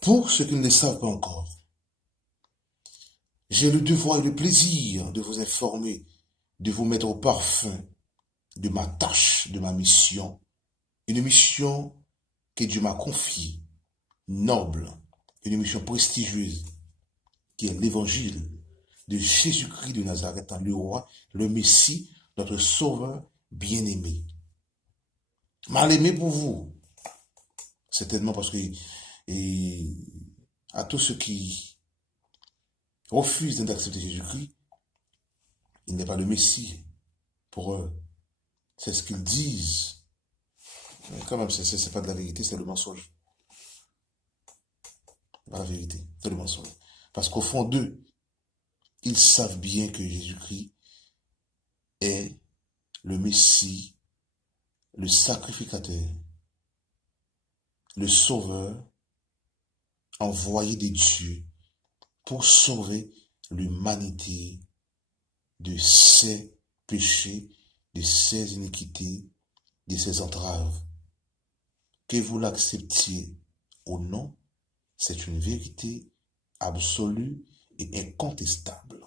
Pour ceux qui ne le savent pas encore, j'ai le devoir et le plaisir de vous informer, de vous mettre au parfum de ma tâche, de ma mission, une mission que Dieu m'a confiée, noble, une mission prestigieuse, qui est l'évangile de Jésus-Christ de Nazareth, le roi, le Messie, notre sauveur bien-aimé. Mal aimé pour vous, certainement parce que à tous ceux qui refusent d'accepter Jésus-Christ, il n'est pas le Messie pour eux. C'est ce qu'ils disent. Mais quand même, c'est pas de la vérité, c'est le mensonge. Pas la vérité, c'est le mensonge. Parce qu'au fond d'eux, ils savent bien que Jésus-Christ est le Messie, le sacrificateur, le sauveur envoyé de Dieu pour sauver l'humanité de ses péchés, de ses iniquités, de ses entraves. Que vous l'acceptiez ou non, c'est une vérité absolue et incontestable.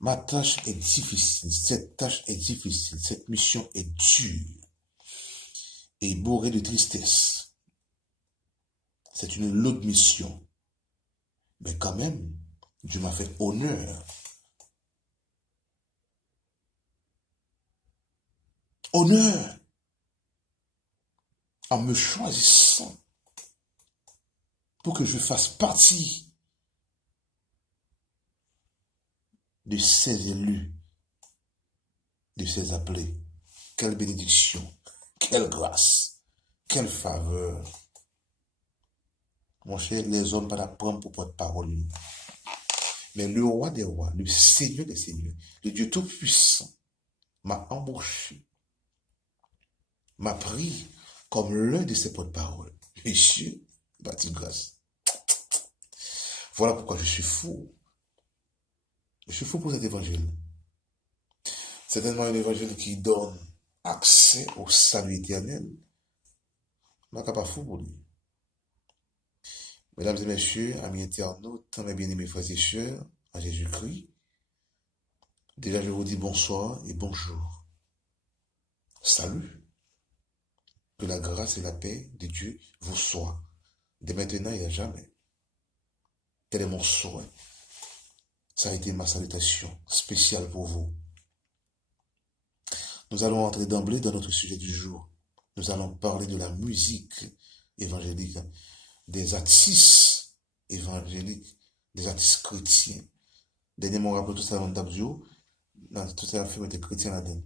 Ma tâche est difficile, cette tâche est difficile, cette mission est dure et bourrée de tristesse. C'est une lourde mission. Mais quand même, Dieu m'a fait honneur. Honneur en me choisissant pour que je fasse partie de ces élus, de ces appelés. Quelle bénédiction, quelle grâce, quelle faveur. Mon cher, les hommes pas la prendre pour porte-parole. Mais le roi des rois, le Seigneur des seigneurs, le Dieu tout-puissant, m'a embauché, m'a pris comme l'un de ses porte-paroles. Monsieur, bâti grâce. Voilà pourquoi je suis fou. Je suis fou pour cet évangile. C'est tellement un évangile qui donne accès au salut éternel. Je ne suis pas fou pour lui. Mesdames et messieurs, amis internautes, mes bien-aimés frères et sœurs, en Jésus-Christ, déjà je vous dis bonsoir et bonjour. Salut. Que la grâce et la paix de Dieu vous soient, dès maintenant et à jamais. Tel est mon souhait. Ça a été ma salutation spéciale pour vous. Nous allons entrer d'emblée dans notre sujet du jour. Nous allons parler de la musique évangélique, des artistes évangéliques, des artistes chrétiens. Dernièrement, on rappelle tout ça dans Dabdio, dans tout ça, film était chrétien là-dedans.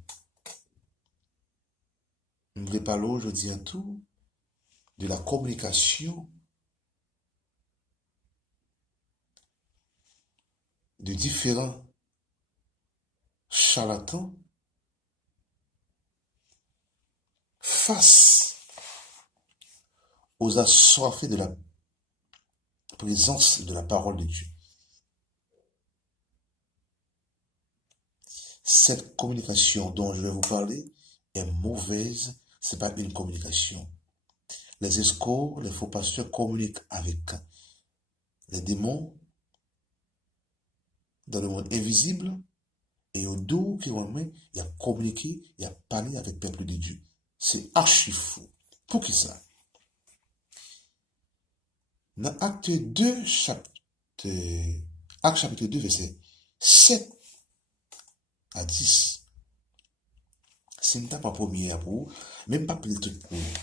Nous voulons parler aujourd'hui un tout de la communication de différents charlatans face aux assoiffés de la présence de la parole de Dieu. Cette communication dont je vais vous parler est mauvaise, c'est pas une communication. Les escrocs, les faux pasteurs communiquent avec les démons dans le monde invisible et au dos qui vont il y a communiqué, il y a parlé avec le peuple de Dieu. C'est archi fou. Pour qui ça? Dans Acte 2, Acte chapitre 2, verset 7 à 10. Si nous pas premier à vous, même pas plus de trucs pour vous.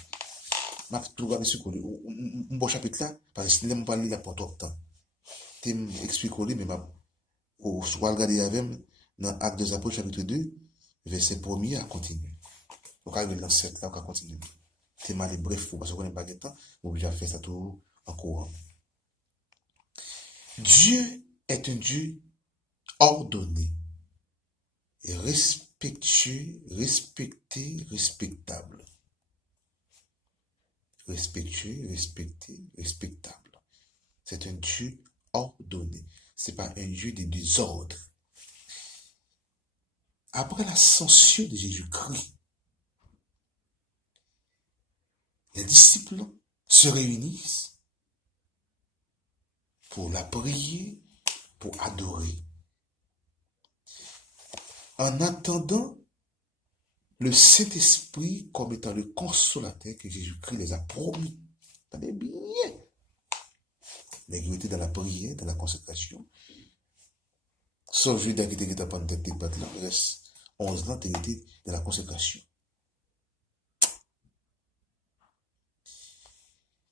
Je vais trouver ce qu'on un bon chapitre là, parce que si nous ne pas lire la pour tout le temps. Je vais expliquer, mais je vais regarder avec dans Acte des Apôtres, chapitre 2, verset 1er à continuer. Donc, arriver dans 7 là, on va continuer. C'est mal bref, parce qu'on n'a pas de temps, on va faire ça tout en courant. Dieu est un Dieu ordonné, respectueux, respecté, respectable. Respectueux, respecté, respectable. C'est un Dieu ordonné. C'est pas un Dieu de désordre. Après l'ascension de Jésus-Christ, les disciples se réunissent pour la prier, pour adorer. En attendant le Saint-Esprit comme étant le consolateur que Jésus-Christ les a promis. Attendez bien. Les étaient dans la prière, dans la consécration. Sauf Judas qui était pendant tête de là, il reste 11 ans, il était dans la consécration.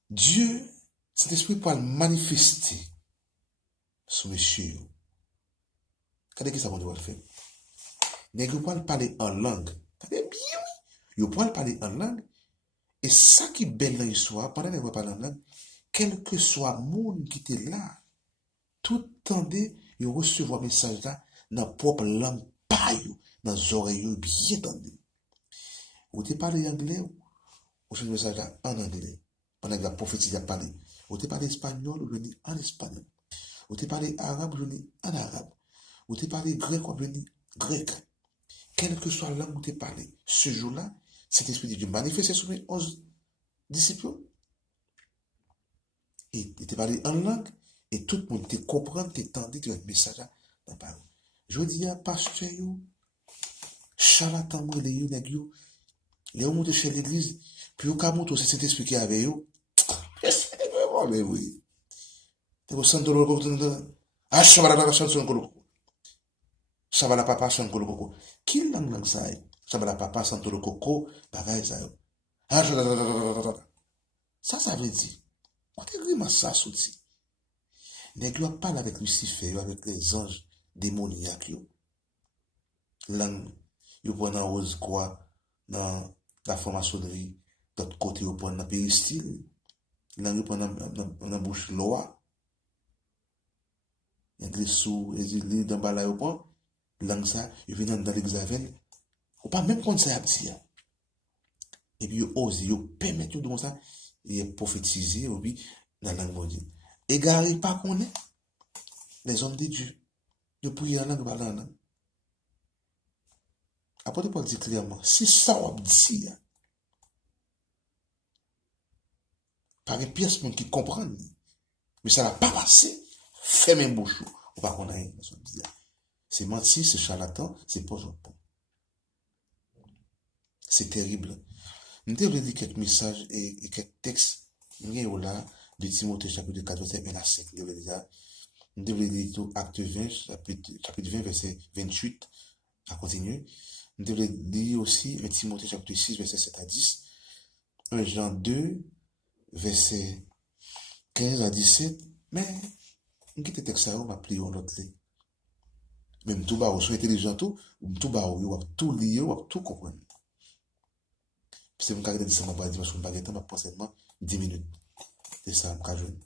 Dieu, cet esprit peut le manifester sous monsieur. Qu'est-ce que ça va devoir faire? N'est-ce pas parler en langue? Attendez bien, oui. Il peut parler en langue. Et ça qui est belle dans l'histoire, pendant qu'il parle en langue, quel que soit le monde qui était là, tout tendait, il recevoir un message là, dans la propre langue, paille, dans les oreilles, bien tendu. Vous te parlez anglais, ou ce message là en anglais, pendant que la prophétie a parlé. Vous te parlez espagnol, ou venez en espagnol. Vous te parlez arabe, ou venez en arabe. Vous te parlez grec, ou venez grec. Quelle que soit la langue où tu parlé, ce jour-là, cet esprit de Dieu manifesté sur mes 11 disciples. Et tu parlé en langue, et tout le monde te comprend, t'entendait, tu as un message dans la parole. Je dis à pasteur, charlatan, les gens montent chez l'église, puis au cas où c'est cet esprit qui avait eux. C'était vraiment, mais oui. Tu vois, santo le coco, ah, chabalala, chanson le coco. Chabala papa, chanson le coco. Qui langue ça? Chabala papa, santo le coco, bagaille ça. Ah, ça veut dire. On te vraiment ça, souci. Nèg yo parle avec Lucifer, avec les anges démoniaques yo. Langue, yo prend dans rose quoi, dans la franc-maçonnerie, d'autre côté yo prend dans péristyle, langue yo prend dans bouche loi. L'église sous, les dans bala yo prend, langue ça, yo vient dans l'examen, ou pas même quand ça a dit. Et puis yo ose, yo permet yo de ça, et prophétiser, ou puis dans la langue mondiale. Égaré pas qu'on est, les hommes de Dieu, yo prier en langue balana. Après, Paul dit clairement, si ça on dit, par une pièce qui comprend, mais ça n'a pas passé, ferme un bouchon, ou pas qu'on a rien. C'est menti, c'est charlatan, c'est pas un pont. C'est terrible. Nous devons lire quelques messages et quelques textes, nous là, de Timothée chapitre 4, verset 1 à 5. Nous devons lire tout acte 20, chapitre 20, verset 28, à continuer. Nous devons lire aussi 1 Timothée chapitre 6, verset 7 à 10. 1 Jean 2, verset 15 à 17. Mais, nous quittons le texte, on va plier l'autre. Même tout bas, on soit intelligent, tout bas, on va tout lire, on va tout comprendre. Puis c'est mon cas de dire ça, on va dire, parce qu'on va pas temps, pas seulement 10 minutes. C'est ça, on va jouer.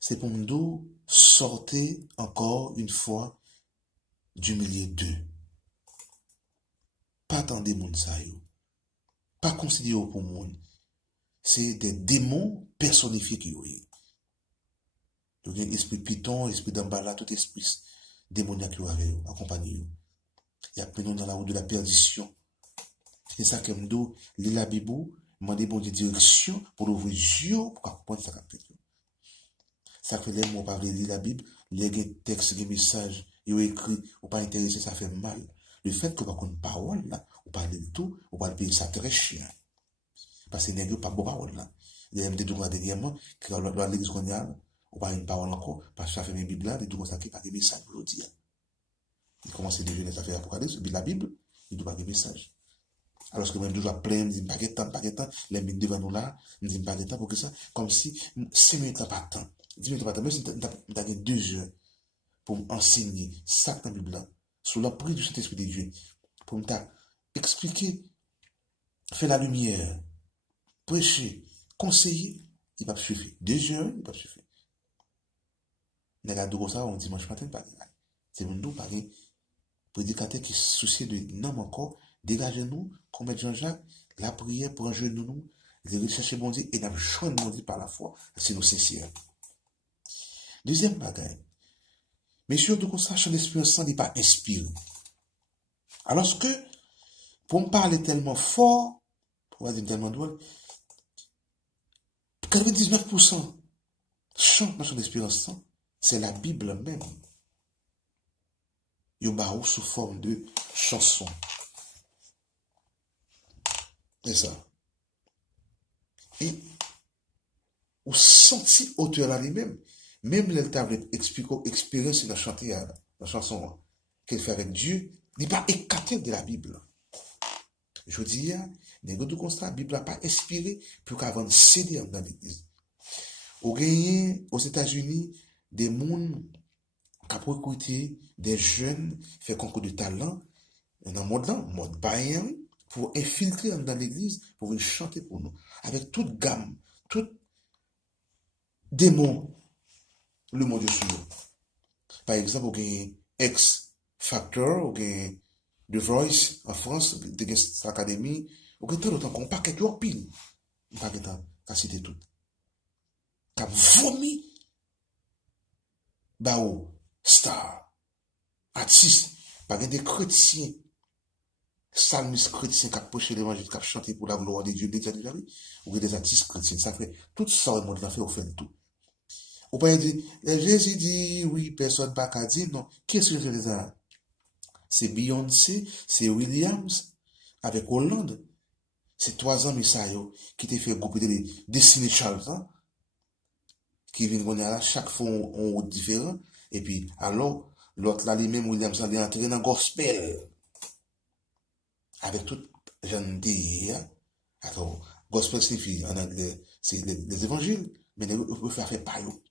C'est pour nous sortir encore une fois du milieu d'eux. Pas attendre moun sa yo. Pas considérer pour moun. C'est des démons personnifiés qui ont. Donc, l'esprit python, l'esprit d'ambala, tout esprit démoniaque qui avait accompagné. Il y a pris nous dans la route de la perdition. C'est ça que nous lis la Bible, demander bon Dieu direction pour ouvrir les yeux pour comprendre ça. Ça fait les mots, pas lire la Bible, les textes, les messages, ils ont écrit, ou pas intéressé, ça fait mal. Le fait que par une parole là, ou pas lire tout, ou pas payer ça très cher. Parce que n'est pas bon parole là. Il y a des droits dernièrement, qui dans l'église qu'on y a, ou pas une parole encore, parce que ça fait mes Bibles là, des droits qui pas des messages aujourd'hui. Il commence à devenir ça fait Apocalypse, la Bible, il doit pas des messages. Alors que même toujours plein, me dit pas de temps, les mines devant nous là, me dit pas de temps pour que ça, comme si 5 minutes n'a pas de temps, 10 minutes n'a pas de temps, même si t'as 2 heures pour m'enseigner ça dans la Bible là, sous l'emprise du Saint-Esprit de Dieu, pour m'expliquer, faire la lumière, prêcher, conseiller, il va suffire. 2 heures, il va suffire. Mais la drogue ça, on dimanche matin, pas de c'est mon dos, pas de prédicateur qui se soucie de non encore, dégagez-nous, comme met Jean-Jacques, la prière pour un genou nous, les rechercher bon Dieu, et n'a choix de bon Dieu par la foi, si nous sincères. Deuxième bagaille. Messieurs, de ça, l'Esprit Saint n'est pas inspiré. Alors que, pour me parler tellement fort, pour dire tellement drôle, 99% chant dans son expérience, c'est la Bible même. Yo barou sous forme de chanson. C'est ça. Et ou senti auteur là lui-même, même l'état expliquer expérience dans chanter la chanson qu'elle fait avec Dieu, n'est pas écarté de la Bible. Je dis, les gars de constat, la Bible n'a pas inspiré pour qu'avant de céder dans l'église. Au gagné aux États-Unis, des mondes qui ont recruté des jeunes, fait concours de talent, dans le mode païen, pour infiltrer dans l'église, pour venir chanter pour nous. Avec toute gamme, toute démon, le mot de Dieu. Par exemple, au gagné X Factor, au gagné The Voice en France, de l'Académie, au gagné tout le temps qu'on paquet de pile. On paquet de t'as cité tout. T'as vomi, bao, star, artiste, pas des chrétiens, psalmistes chrétiens qui approchent l'évangile, qui chanté pour la gloire de Dieu, ou des artistes chrétiens. Ça fait tout ça, le monde l'a fait, au fait tout. Ou pas dire, Jésus dit, oui, personne pas qu'à dire, non. Qu'est-ce que je veux dire? C'est Beyoncé, c'est Williams, avec Hollande. C'est 3 ans, Misayo, qui t'a fait groupe de Destiny Charles, hein? Qui viennent qu'on là, chaque fois on route différent. Et puis, alors, l'autre là, lui-même, Williams, il est entré dans le gospel. Avec toute jeune dire, attends, gospel signifie en anglais, c'est les évangiles, mais on peut faire pas yo.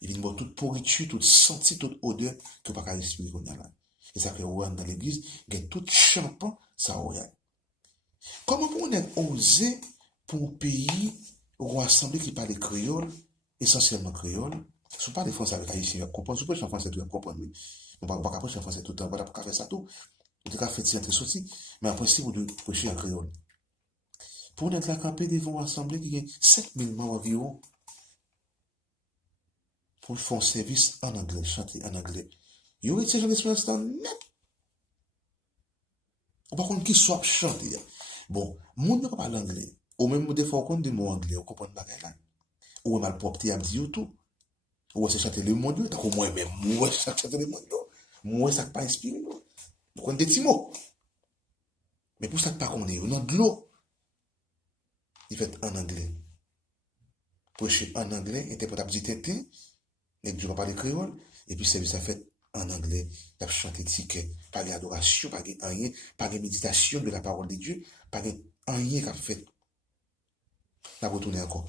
Il vient voir toute pourriture, toute senti, toute odeur que pas qu'à respirer qu'on a là. Et ça fait ouais dans l'église, il y a tout champant, ça ouais. Comment on est osé pour un pays ou assemblée qui parle créole, essentiellement créole, ce sont pas des Français avec Haïtiens, comprendre, je peux en français tout comprendre, oui. On va pas prêcher en français tout le temps, on va pas faire ça tout. On va faire ça sorti, mais après si vous devez prêcher en créole. Pour être là campé devant une assemblée qui a 7000 membres environ, pour faire un service en anglais, chanter en anglais. Vous avez ces gens d'expérience net. Par contre, qui soit chanter. Bon, moun ne parle pas l'anglais. Ou même des fois, on compte des mots anglais, on comprend pas là. Ou mal propre, à me dire tout. Ou c'est chanter le monde, t'as comme moi, même moi, c'est chanter le monde. Moi, ça pas inspiré. Vous connaissez des petits mots. Mais pour ça, pas qu'on est, on a de l'eau. Il fait en anglais. Prêcher en anglais, interprétable dit tintin, et je vais parler créole, et puis service a fait en anglais, il a chanté ticket, pas d'adoration, pas de rien, pas de méditation de la parole de Dieu, pas de rien qu'a fait. La retourner encore.